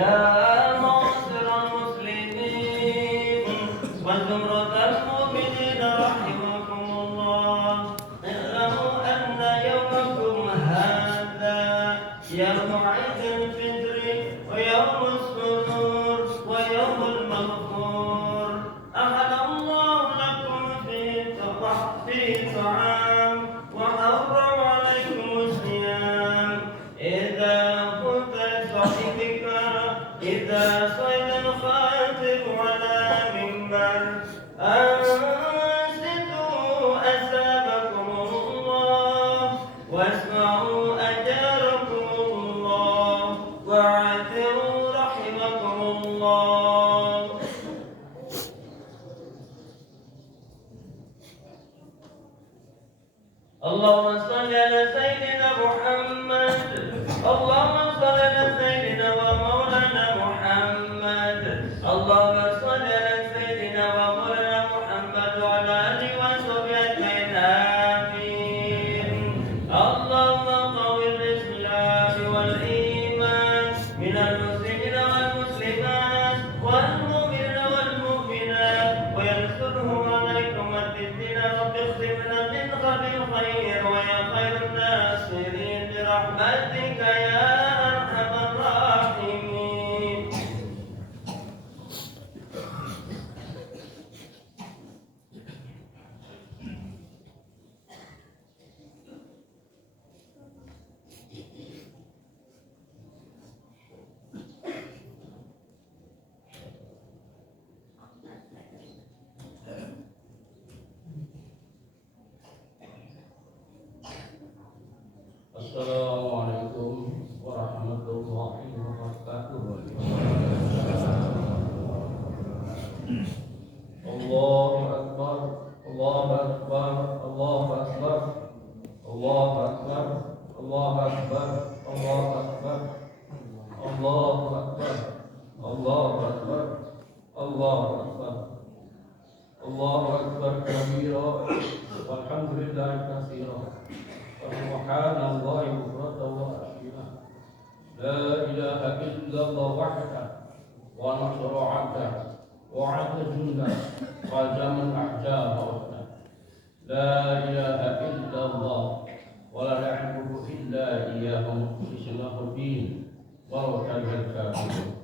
يا معشر المسلمين وزمرة المؤمنين رحمكم الله، اعلموا أن يومكم هذا يوم عيد الفطر ويوم السرور ويوم المغفور. أحل الله لكم فيه طعام وحرم عليكم الصيام إذا كنت صحيحك إذا صيد الخاتم على منبر أنصتوا أثابكم الله واسمعوا أجاركم الله واعتروا رحمكم الله. اللهم صل على سيدنا محمد، اللهم صل على سيدنا ومولانا محمد، اللهم صل على سيدنا ومولانا محمد وعلى آله وصحبه أجمعين آمين. اللهم قوي الإسلام والإيمان من المسلمين والمسلمات والمؤمنين والمؤمنات وينصرهم عليكم الدين. رب اغفر لنا من قبل الخير ويا خير الناصرين برحمتك يا أرحم الراحمين. Assalamualaikum warahmatullahi wabarakatuh. Allahu Akbar, Allahu Akbar, Allahu Akbar, Allahu Akbar, Allahu Akbar, Allahu Akbar, Allahu Akbar, Allahu Akbar, Allahu Akbar, Allahu Akbar kabira, walhamdulillahi katsira. Subhanallahi bukratan wa asila. La ilaha illallah wahdah wa nasra 'abdah wa 'adda jundah wa jamal ahzab wahdah. La ilaha illallah wa la na'budu illa iyyahu mukhlisina lahu-d-din wa law karihal kafirun.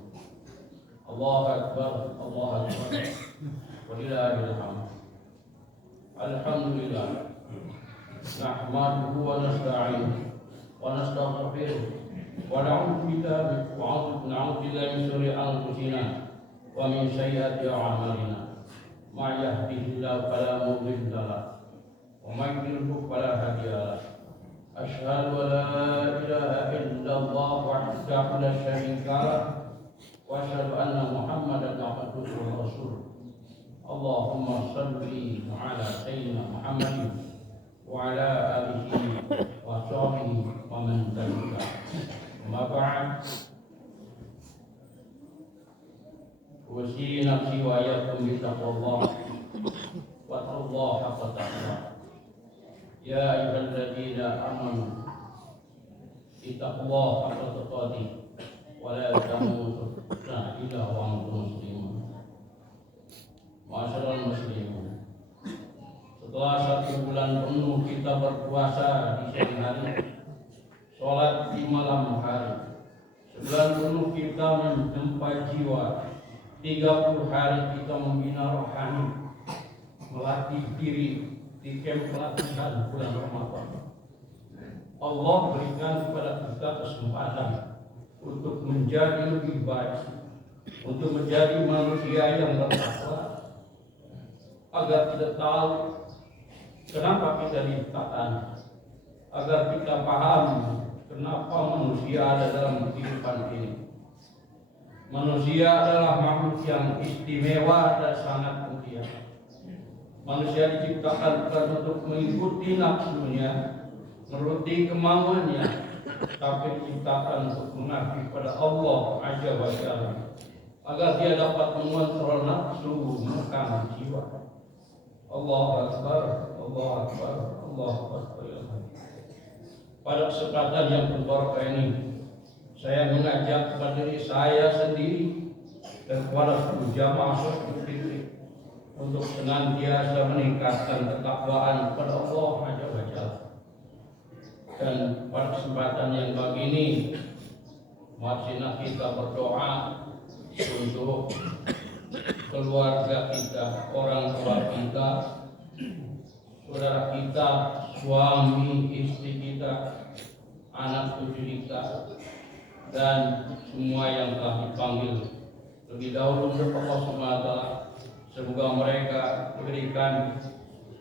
Allahu akbar, Allahu akbar. Walillahil hamd. Alhamdulillah. نحمده ونستعينه ونستغفره ونعوذ بالله من شرور انفسنا ومن سيئات اعمالنا. من يهده الله فلا مضل له ومن يضلل فلا هادي له. اشهد ان لا اله الا الله وحده لا شريك له واشهد ان محمدا عبده ورسوله. اللهم صل على سيدنا محمد وعلى آله وصحبه ومن تبعه. أما بعد، أوصي نفسي وإياكم بتقوى الله واتقوا الله حق تقواه. يا أيها الذين آمنوا اتقوا الله حق تقاته ولا تموتن إلا وأنتم مسلمون. Ma'asyiral muslimin, setelah 1 bulan penuh kita berpuasa di siang hari, sholat di malam hari, 9 penuh kita menjumpai jiwa, 30 hari kita membina rohani, melatih diri di camp pelatihan bulan Ramadan. Allah berikan kepada kita kesempatan untuk menjadi lebih baik, untuk menjadi manusia yang bertakwa, agar kita tahu kenapa kita diciptakan, agar kita paham kenapa manusia ada dalam kehidupan ini. Manusia adalah makhluk yang istimewa dan sangat mulia. Manusia diciptakan bukan untuk mengikuti nafsunya, menuruti kemauannya, tapi diciptakan untuk mengabdi pada Allah Azza wa Jalla, agar dia dapat mengontrol nafsu, menekan jiwa. Allahu Akbar, Allahu Akbar, Allahu Akbar. Pada kesempatan yang berbarakah ini, saya mengajak kepada diri saya sendiri dan kepada seluruh jamaah sholat Fitri untuk senantiasa meningkatkan ketakwaan kepada Allah Azza wa Jalla. Dan pada kesempatan yang begini, marilah kita berdoa untuk keluarga kita, orang tua kita, saudara kita, suami, istri kita, anak cucu kita, dan semua yang telah dipanggil lebih dahulu oleh Allah SWT. Semoga mereka diberikan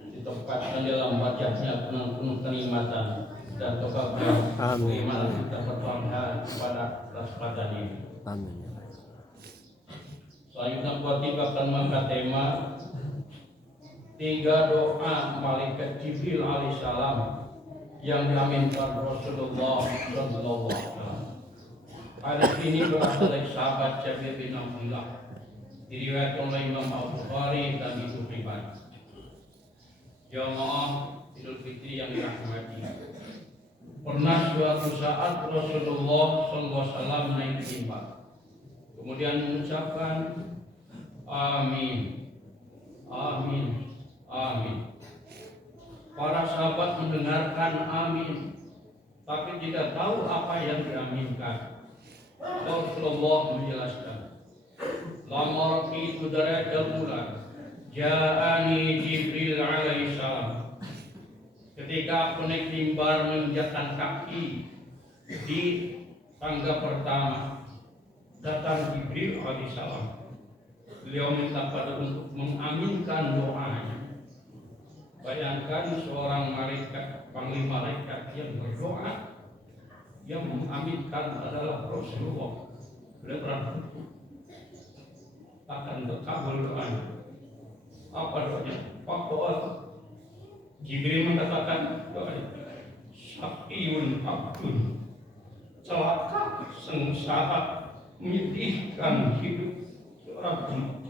di tempatnya dalam wajahnya penuh kenikmatan dan kebaikan. Bagaimana kita berdoa kepada kesempatan ini. Amin. Selanjutnya buat tiga akan mengangkat tema 3 doa malaikat Jibril alaihissalam yang diaminkan Rasulullah sallallahu alaihi wasallam. Hadis ini berasal dari sahabat Jabir bin Abdullah, diriwayatkan oleh Imam Al-Bukhari dan Ibnu Hibban. Jamaah Idul Fitri yang dirahmati, pernah suatu saat Rasulullah SAW naik mimbar, kemudian mengucapkan amin, amin, amin. Para sahabat mendengarkan amin, tapi tidak tahu apa yang diaminkan. Rasulullah menjelaskan, lamar itu darajal ula, ja'ani Jibril alaihissalam. Ketika aku naik mimbar menginjakkan kaki di tangga pertama, datang Jibril alaihissalam. Beliau minta pada untuk mengaminkan doanya. Bayangkan seorang malaikat, panglima malaikat yang berdoa, yang mengaminkan adalah Rasulullah. Beliau berarti akan terkabul doanya. Apa doanya? Faktor Jibril mengatakan doanya, Syaqiyun abdun, celaka sengsara menyedihkan hidup seorang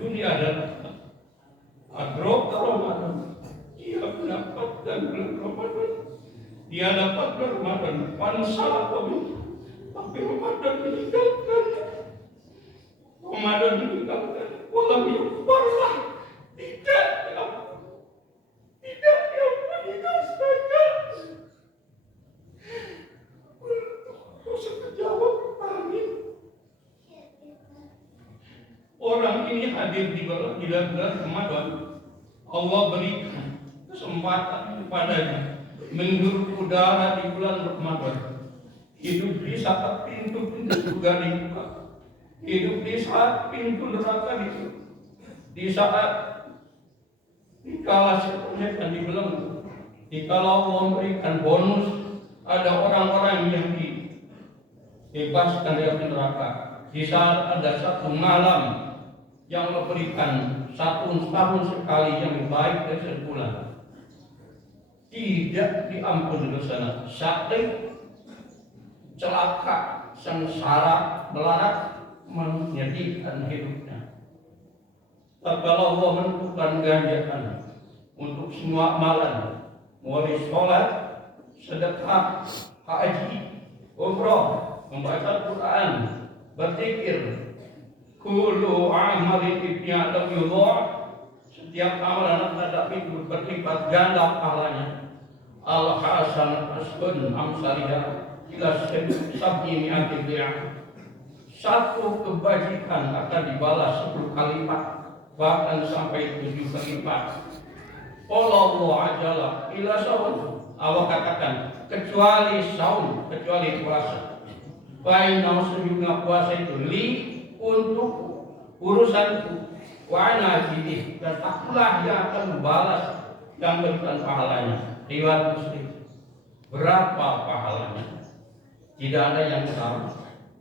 dunia dan adroka Ramadan. Dia mendapatkan bulan Ramadan, dia dapat bulan Ramadan, pansalah kami, tapi Ramadan meninggalkan, walam yubarlah, tidak diampuni saja. Rasul menjawab, amin. Orang ini hadir di bulan Ramadan, Allah berikan kesempatan kepadanya menghirup udara di bulan Ramadan, hidup di saat pintu-pintu surga dibuka, hidup di saat pintu neraka ditutup, di saat dikala semuanya akan dibelenggu, dikala Allah memberikan bonus, ada orang-orang yang dibebaskan dari neraka, di saat ada satu malam yang memberikan 1 tahun sekali yang baik dari sebulan, tidak diampuni dosanya, sakit, celaka, sengsara, melarat, menyedihkan hidupnya. Tapi kalau Allah menentukan ganjaran untuk semua amalan, mulai sholat, sedekah, haji, umrah, membaca Quran, berzikir, kullu amalin ibni Adam yudha'af, setiap amalan terhadap itu berlipat ganda pahalanya. Al-hasan asbun amsalihah ila sab'i mi'ati bi'ah. Satu kebajikan akan dibalas 10 kali lipat, bahkan sampai 7 kali lipat. Allah ajalla ila saum, Allah katakan kecuali saum, kecuali puasa. Bainau sejumlah puasa itu li untuk urusanku, wa ana jidih, dan akulah yang akan membalas yang memberikan pahalanya. Riwayat Muslim. Berapa pahalanya? Tidak ada yang tahu,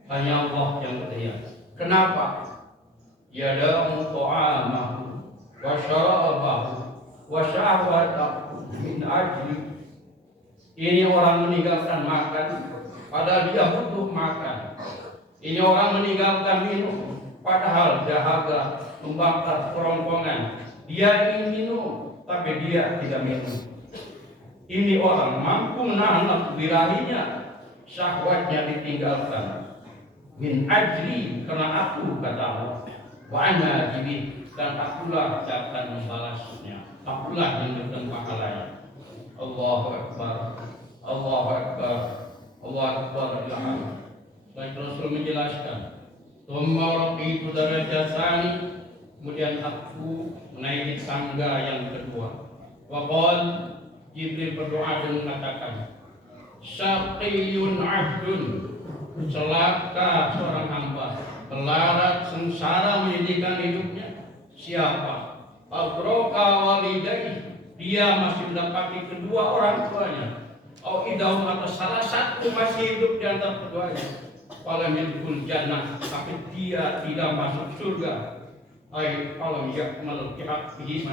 hanya Allah yang melihat. Kenapa? Yada'u ta'amahu wa syarabahu wa syahwatahu min ajli. Ini orang meninggalkan makan padahal dia butuh makan. Ini orang meninggalkan minum padahal dahaga membakar kerongkongan. Dia ingin minum tapi dia tidak minum. Ini orang mampu menahan nafsu birahinya syahwatnya ditinggalkan. Min ajli, karena aku, kata Allah, wa ana jibi, dan akulah akan membalasnya, akulah yang memberikan pahalanya. Allahu Akbar, Allahu Akbar, Allahu Akbar. Baik, Rasul menjelaskan, thumma raqitu darajatani, kemudian aku menaiki tangga yang kedua. Wa qala, Jibril berdoa dan mengatakan, syaqiyun abdun, celaka seorang hamba, melarat sengsara menyedihkan hidupnya. Siapa? Agroka walidayhi, dia masih mendapati kedua orang tuanya. Au idahum, atau salah satu masih hidup di antara keduanya. Falam yadkhul jannah, tapi dia tidak masuk surga. Ai falam yakmal haqqihi,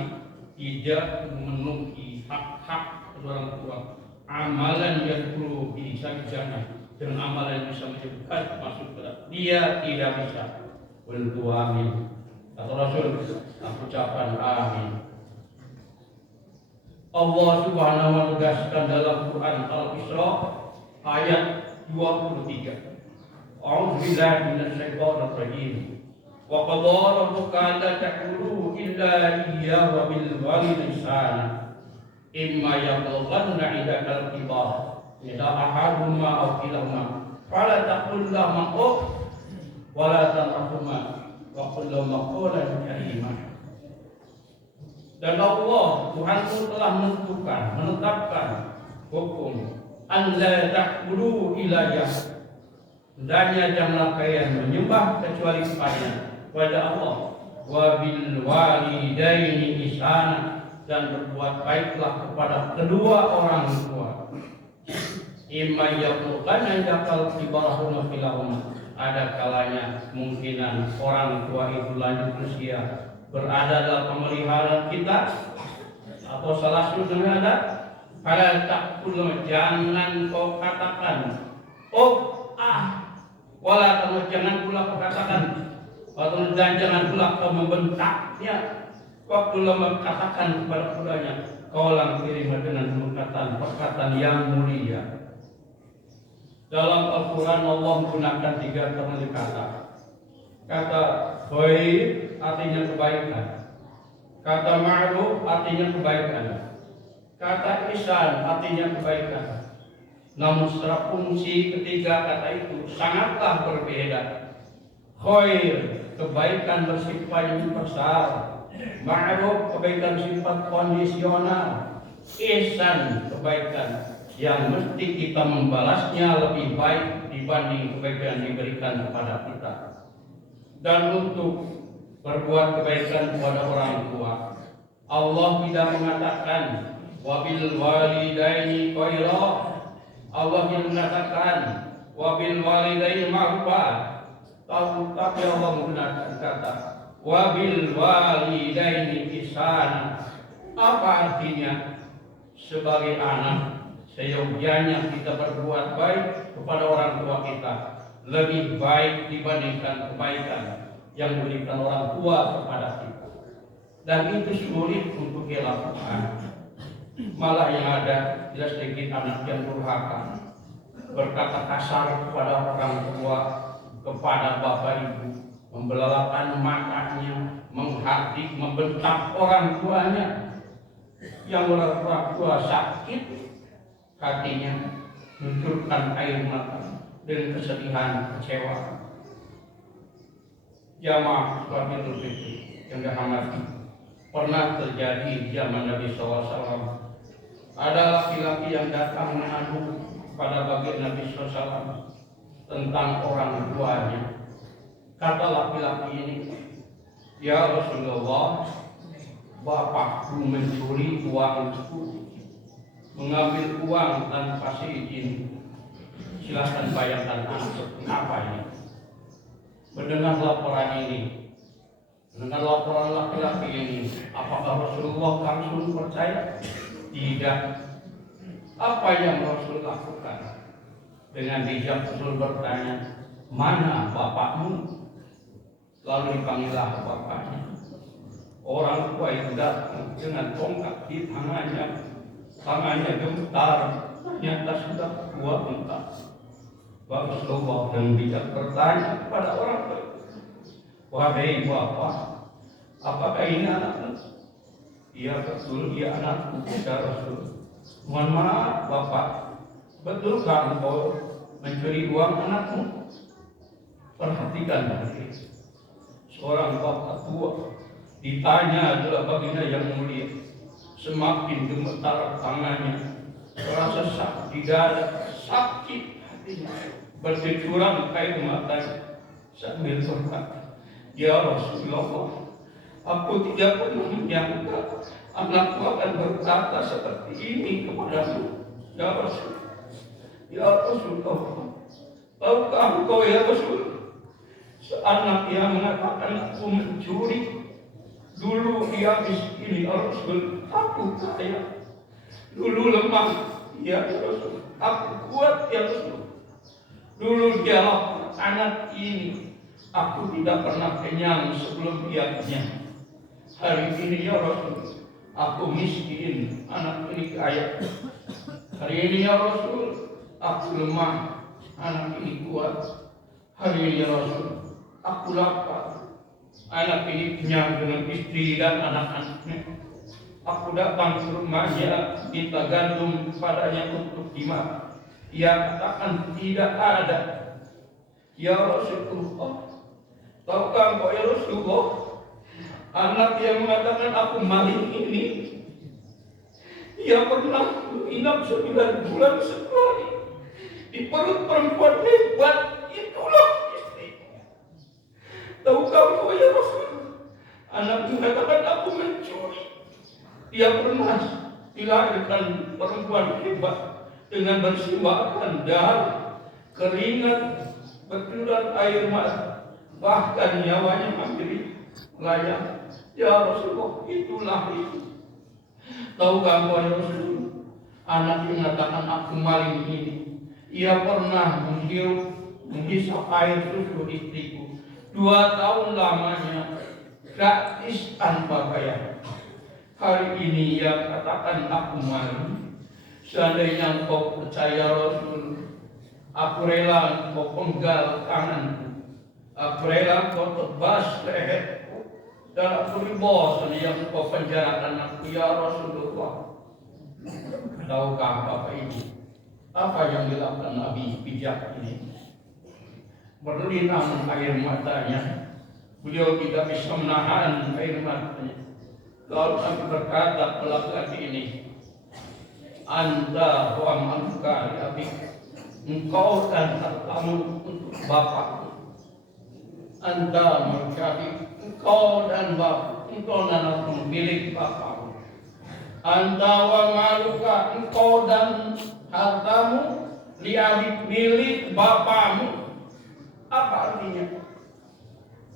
tidak memenuhi hak-hak kedua orang tua. Amalan yang perlu bisa jannah, dengan amalan yang bisa menyebabkan masuk ke dalam, dia tidak bisa. Qultu amin. Kata Rasul, aku ucapkan amin. Allah Subhanahu wa ta'ala tegaskan dalam Quran Al-Isra ayat 23. A'udzu billahi minasyaitonir rajim. Wa qadara rabbuka alla ta'budu illa iyyahu wa bil walidayni ihsana. Imma yablughanna 'indakal kibar ila ahaduhuma aw kilahuma fala taqul lahumā uff wa la tanharhumā wa qul lahumā qawlan karīmā. Dan Allah Tuhanmu telah menetapkan hukum an la ta'budu illa iyyahu, hendaknya janganlah kalian menyembah kecuali kepada Allah. Wa bil walidaini ihsana, dan berbuat baiklah kepada kedua orang tua. Imma yablughanna indakal kibarahuma filahuma, ada kalanya kemungkinan orang tua itu lanjut usia, berada dalam pemeliharaan kita atau salah satu dengan ada. Fala taqul, jangan kau katakan wala kamu jangan pula kau katakan, dan jangan pula kau membentaknya. Waktu lama katakan kepada keduanya, kaulang kirim dengan perkataan yang mulia. Dalam Al-Quran Allah menggunakan 3 kali kata. Kata khair artinya kebaikan, kata ma'ruf artinya kebaikan, kata ihsan artinya kebaikan. Namun secara fungsi ketiga kata itu sangatlah berbeda. Khair, kebaikan bersifat universal. Ma'ruf, kebaikan sifat kondisional. Ihsan, kebaikan yang mesti kita membalasnya lebih baik dibanding kebaikan yang diberikan kepada kita. Dan untuk berbuat kebaikan kepada orang tua, Allah tidak mengatakan wabil walidaini khaira. Allah yang mengatakan wabil walidaini ma'rufa, tapi Allah menggunakan kata wabil walidaini ihsana. Apa artinya? Sebagai anak, seyogyanya kita berbuat baik kepada orang tua kita, lebih baik dibandingkan kebaikan yang diberikan orang tua kepada kita. Dan itu sulit untuk dilakukan. Malah yang ada tidak sedikit anak yang durhaka, berkata kasar kepada orang tua, kepada bapak ibu, membelalakan matanya, menghardik, membentak orang tuanya. Yang orang tua sakit hatinya, mencurahkan air mata dengan kesedihan, kecewa. Jamaah Salatul Fitri yang dirahmati, pernah terjadi di zaman Nabi SAW. Ada laki-laki yang datang mengadu pada baginda Nabi SAW tentang orang tuanya. Kata laki-laki ini, ya Rasulullah, bapakku mencuri uangku, mengambil uang tanpa izin. Silahkan bayangkan apa ini. Mendengar laporan ini, mendengar laporan laki-laki ini, apakah Rasulullah langsung percaya? Tidak. Apa yang Rasul lakukan? Dengan bijak Rasul bertanya, mana bapakmu? Lalu dipanggillah bapaknya. Orang tua itu datang dengan tongkat di tangannya gemetar, ternyata sudah tua entah. Rasulullah dan bijak bertanya kepada orang tua, wahai bapak, apakah ini anakmu? Iya betul, iya anakku, ya Rasul. Mohon maaf bapak, betulkah engkau mencuri uang anakmu? Perhatikan lagi, seorang bapak tua ditanya adalah baginda yang mulia, semakin gemetar tangannya, terasa sakit di dada, sakit hatinya, bercucuran air matanya sambil berkata, ya Rasulullah, aku tidak pernah menyangka anakku akan berkata seperti ini kepadamu. Ya Rasul, ya Rasulullah, tahukah engkau ya Rasul, seanak yang mengatakan aku mencuri, dulu dia miskin ya Rasul, aku kaya. Dulu lemah ya Rasul, aku kuat ya Rasul. Dulu dia lapar, anak ini aku tidak pernah kenyang sebelum dia kenyang. Hari ini ya Rasul, aku miskin, anak ini kaya. Hari ini ya Rasul, aku lemah, anak ini kuat. Hari ini ya Rasul, aku lapar, anak ini kenyang dengan istri dan anak-anaknya. Aku datang ke rumahnya, minta gandum kepadanya untuk dimakan. Ia katakan tidak ada. Ya Rasulullah, tahukah engkau ya Rasulullah, anak yang mengatakan aku maling ini, ia pernah menginap 9 bulan sekali di perut perempuan hebat, itulah istriku. Tahukah engkau ya Rasul, anak mengatakan aku mencuri. Dia pernah dilahirkan perempuan hebat dengan bersimbahkan darah, keringat, bercucuran air mata, bahkan nyawanya hampir melayang. Ya Rasulullah, itulah itu. Tahukah engkau ya Rasul, anak yang mengatakan aku maling ini, ia pernah menghisap air susu istriku 2 tahun lamanya, gratis tanpa bayar. Hari ini ia katakan aku maling. Seandainya engkau percaya Rasul, aku rela engkau penggal tanganku, aku rela engkau tebas leherku, dan aku ridho seandainya engkau penjarakan aku ya Rasulullah. Tahukah Bapak Ibu, apa yang dilakukan Nabi bijak ini? Berlinang air matanya, beliau tidak bisa menahan air matanya. Lalu kami berkata laki-laki ini, Anda wa maluka ya Abi, engkau dan hartamu untuk bapakmu. Anda mencari engkau dan bapak, engkau dan hartamu milik bapakmu. Anda wa maluka, engkau dan hartamu liabik milik bapakmu. Apa artinya?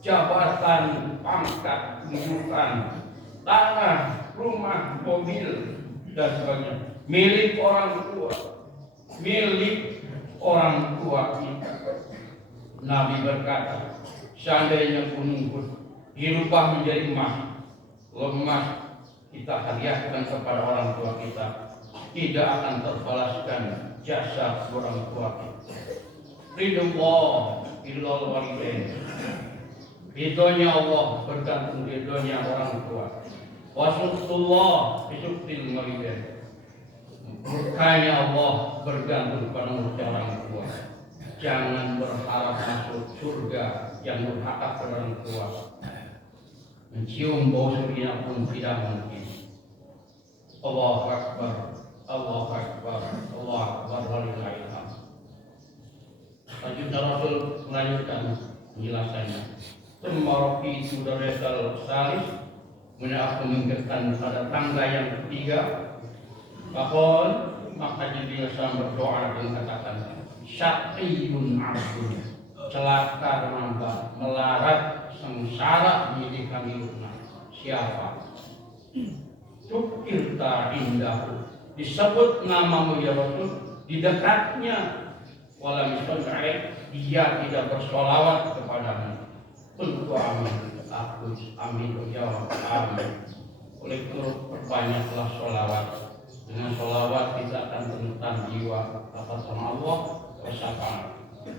Jabatan, pangkat, kedudukan, tanah, rumah, mobil, dan sebagainya milik orang tua, milik orang tua kita. Nabi berkata, seandainya gunung dirubah menjadi emas, lemas kita hadiahkan kepada orang tua kita, tidak akan terbalaskan jasa orang tua kita. Ridullah illal walidain, ridhonya Allah bergantung ridhonya orang tua. Wasutullah bisuktil walidain, murkanya Allah bergantung pada murka orang tua. Jangan berharap masuk surga yang durhaka pada orang tua. Mencium bau surga pun tidak mungkin. Allahu Akbar, Allahu Akbar, Allahu Akbar, walillahil hamd. Lanjut Rasul melanjutkan penjelasannya. Semua itu dari salis, aku memikirkan pada tangga yang ketiga. Bahkan maka Jibril SAW berdoa dan katakan, syaqiyun abdun, celaka hamba, melarat sengsara milik kami lunak. Siapa? Tukirta indahu, disebut namamu ya Rasul di dekatnya. Walam yusallai, dia tidak bersolawat kepadamu. Qultu amin, aku amin jawab amin. Oleh itu perbanyaklah solawat. Dengan solawat kita akan tentang jiwa atas nama Allah bersama.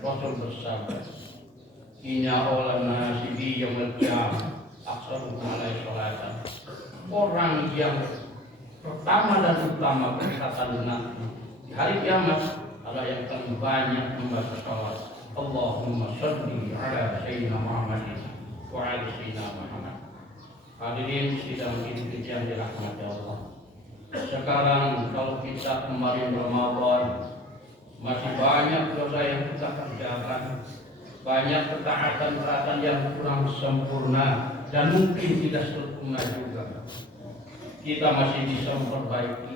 Rasul bersabda, "Inna awlan nasi bi yaumil qiyamah aksaruhum alaihi sholatan." Orang yang pertama dan utama berkaitan dengan di hari kiamat adalah yang paling banyak membaca salat. Allahumma sholli ala sayyidina Muhammadin wa ala sayyidina Muhammad. Hadirin sidang ini yang dirahmati Allah. Sekarang kalau kita kemarin Ramadan masih banyak dosa yang kita kerjakan, banyak ketaatan-ketaatan yang kurang sempurna dan mungkin tidak sempurna juga. Kita masih bisa memperbaiki,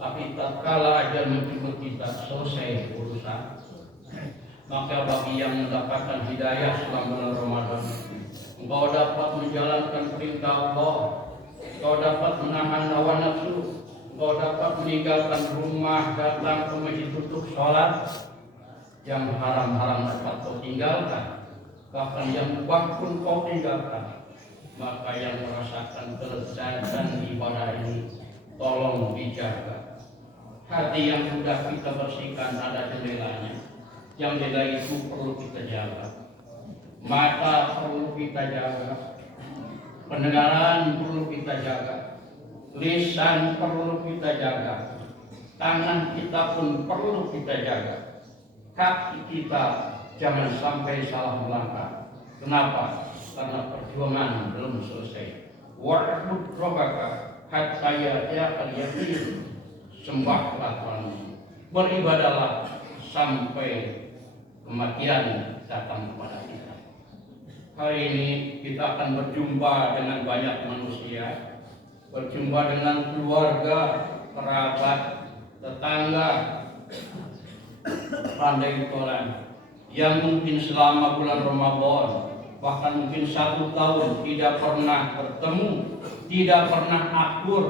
tapi tatkala ajal menjemput kita selesai urusan, maka bagi yang mendapatkan hidayah selama bulan Ramadan, engkau dapat menjalankan perintah Allah, engkau dapat menahan hawa nafsu, engkau dapat meninggalkan rumah, datang ke masjid untuk sholat. Yang haram-haram dapat kau tinggalkan, bahkan yang mubah pun kau tinggalkan. Maka yang merasakan kelezatan ibadah ini tolong dijaga. Hati yang sudah kita bersihkan ada jendelanya, yang jendela itu perlu kita jaga. Mata perlu kita jaga, pendengaran perlu kita jaga, lisan perlu kita jaga, tangan kita pun perlu kita jaga, kaki kita jangan sampai salah melangkah. Kenapa? Karena perjuangan belum selesai. Wa'bud rabbaka hatta ya'tiyakal yaqin. Sembahlah Tuhanmu, beribadahlah sampai kematian datang kepada kita. Hari ini kita akan berjumpa dengan banyak manusia, berjumpa dengan keluarga, kerabat, tetangga, pandai tolan yang mungkin selama bulan Ramadan, bahkan mungkin 1 tahun tidak pernah bertemu, tidak pernah akur.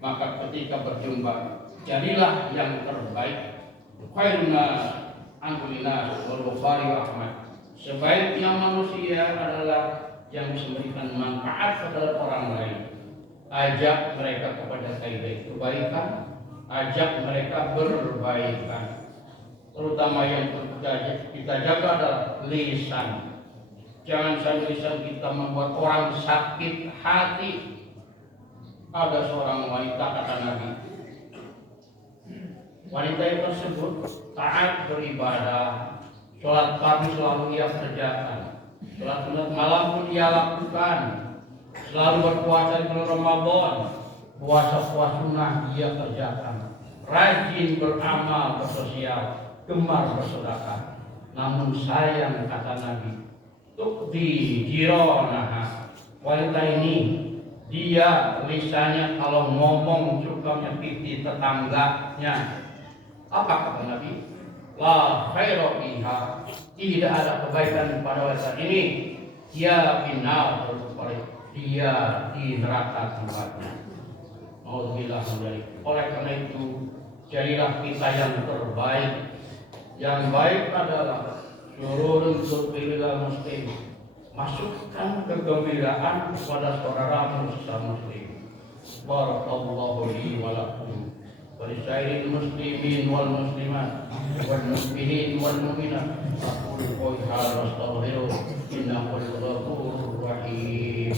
Maka ketika berjumpa, jadilah yang terbaik. Khairuna ankulina wal Bukhari wa Ahmad. Sebaiknya manusia adalah yang bisa memberikan manfaat kepada orang lain. Ajak mereka kepada kebaikan, ajak mereka berbaikan. Terutama yang kita jaga adalah lisan. Jangan sampai lisan kita membuat orang sakit hati. Ada seorang wanita, kata Nabi, wanita tersebut taat beribadah, sholat pagi selalu ia kerjakan, sholat sunat malam pun ia lakukan, selalu berpuasa di bulan Ramadan, puasa sunnah ia kerjakan, rajin beramal, bersosial, gemar bersedekah. Namun sayang, kata Nabi, tukti jironaha, wanita ini dia lisannya kalau ngomong suka menyakiti tetangganya. Apa kata Nabi? La khairu fiha, tidak ada kebaikan pada wanita ini. Dia final, dia di neraka tempatnya. Alhamdulillah. Oleh karena itu, jadilah kita yang terbaik. Yang baik adalah seluruh kegembiraan muslim. Masukkan kegembiraan kepada saudara sesama muslim. Barakallahu li wa lakum wa lisairil muslimin wal muslimat wal mu'minin wal mu'minat. Aqulu qawli hadza wa astaghfiru innahu ghafurur rahim.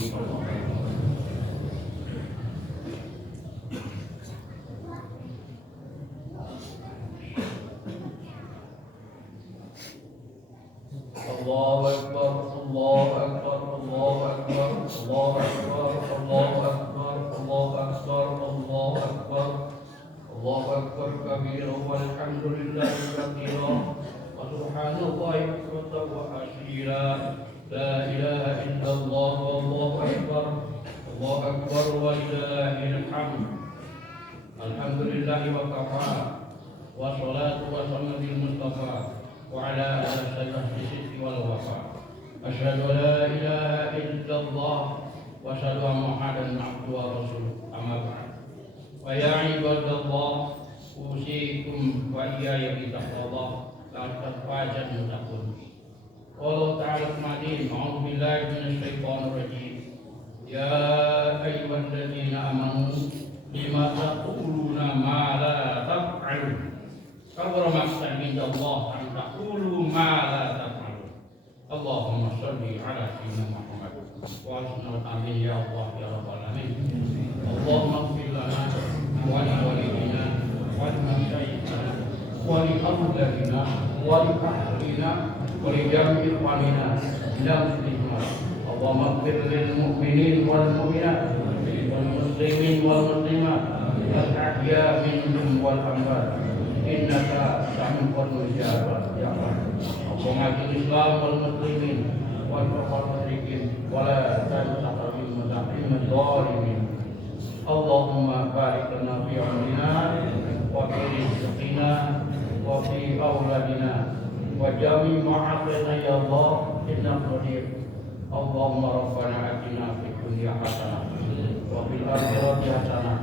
Allahu Akbar, Allahu Akbar, Allahu Akbar, Allahu Akbar, Allahu Akbar, Allahu Akbar, Allahu Akbar, Allahu Akbar kabira walhamdulillahi katsira wa subhanallahi bukratan wa asila. La ilaha illallah wallahu akbar, Allahu Akbar walillahil hamd. Alhamdulillahi wa kafa wa salatu wa salamu al Mustafa وعلى آله الصدق والوفاء. أشهد أن لا إله إلا الله وأشهد أن محمدا عبده ورسوله. أما بعد، فيا عباد الله أوصيكم وإياي بتقوى الله لقد فاز المتقون. قال تعالى المعين: أعوذ بالله من الشيطان الرجيم. يا أيها الذين آمنوا لما تقولون ما لا تفعلون كبر مقتا عند الله taqulu ma la taf'alun. Allahumma shalli ala sayyidina Muhammad wa sallim amin ya Allah ya rabbal alamin. Allahumma ighfir lana wa li walidina wa li masyayikhina wa li awladina wa li ahlina wa li jami'i ikhwanina ila muslimina. Allahumma ighfir lil mu'minin wal mu'minat wal muslimin wal muslimat al ahya minhum wal amwat innaka sami'un qaribun ya Allah. Allahumma ajil Islam wal muslimin wal musyrikin wa la taj'al minhum zalimin. Allahumma barik lana fi umrina wa fi rizqina wa fi awladina wa jami' ma'afina ya Allah innaka qadir. Allahumma rabbana atina fid dunya hasanah wa fil akhirati hasanah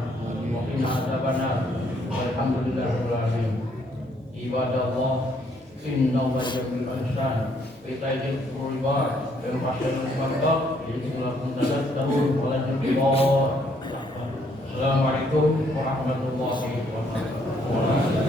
wa qina adzabannar. Walhamdulillahirabbil alamin. Ibadallah, innallaha yuhibbul ihsan wa yuhibbul qurba wa yuhibbul mardah yaj'alakum tadhakkarun wa la tadhkurun. Assalamualaikum warahmatullahi wabarakatuh.